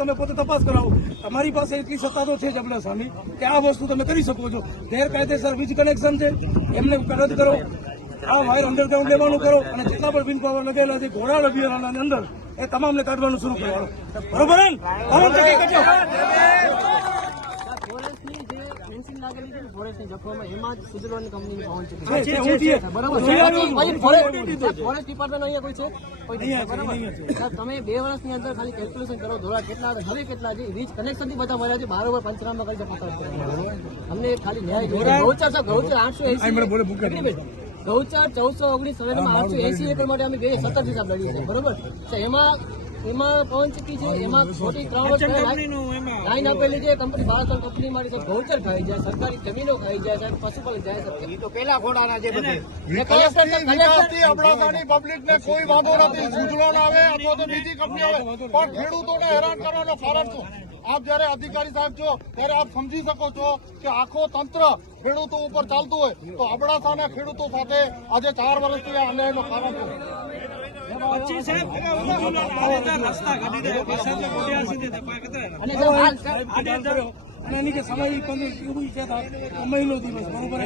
તમે પોતે તપાસ કરાવો. તમારી પાસે એટલી સત્તા તો છે જ અબડાસાની કે આ વસ્તુ તમે કરી શકો છો. ગેરકાયદેસર વીજ કનેક્શન છે એમને રદ કરો, આ વાયર અંડરગ્રાઉન્ડ લેવાનું કરો અને જેટલા પણ વિન્ડ પાવર લગેલા છે ઘોડાળ અભયારણ્યની અંદર એ તમામને કાઢવાનું શરૂ કરવાનું. બરોબર ને? ફોરેસ્ટની જખવામાં એમાં જ સુધરવાની કંપનીની પહોંચ છે. ફોરેસ્ટ ડિપાર્ટમેન્ટ અહીંયા કોઈ છે? તમે 2 વર્ષની અંદર ખાલી કેલ્ક્યુલેશન કરો, ધોળા કેટલા હવે કેટલા છે, વીજ કનેક્શન થી બધા મળ્યા છે, બારોબર પંચનામા કરી પકડ અમને ખાલી ન્યાય ગૌચાર 880 ગૌચાર 1419 880 એકર માટે અમે 270 હિસાબ લડીએ છીએ. બરોબર તો એમાં પવન ચક્કી છે, એમાં ખોટી 3 વર્ષ લાઈન આપેલી છે કંપની, 12 કંપની મારી તો ગૌચર ખાઈ જાય, સરકારી જમીનો ખાઈ જાય સાહેબ, પશુપાલન જાય સાહેબ. એ તો પેલા ઘોડાના જે બધે અબડાસાની પબ્લિકને કોઈ વાંધો નથી, સૂચનો આવે અથવા તો બીજી કંપની આવે, પણ ખેડૂતોને હેરાન કરવાનો કારણ શું? આપ જયારે અધિકારી સાહેબ છો ત્યારે આપ સમજી શકો છો કે આખો તંત્ર ખેડૂતો ઉપર ચાલતું હોય તો અબડાસાના ખેડૂતો સાથે આજે 4 વર્ષથી આ અન્યાયનો કારણ છે. અને એની કે સમય એવું છે મહિનો દિવસ બરોબર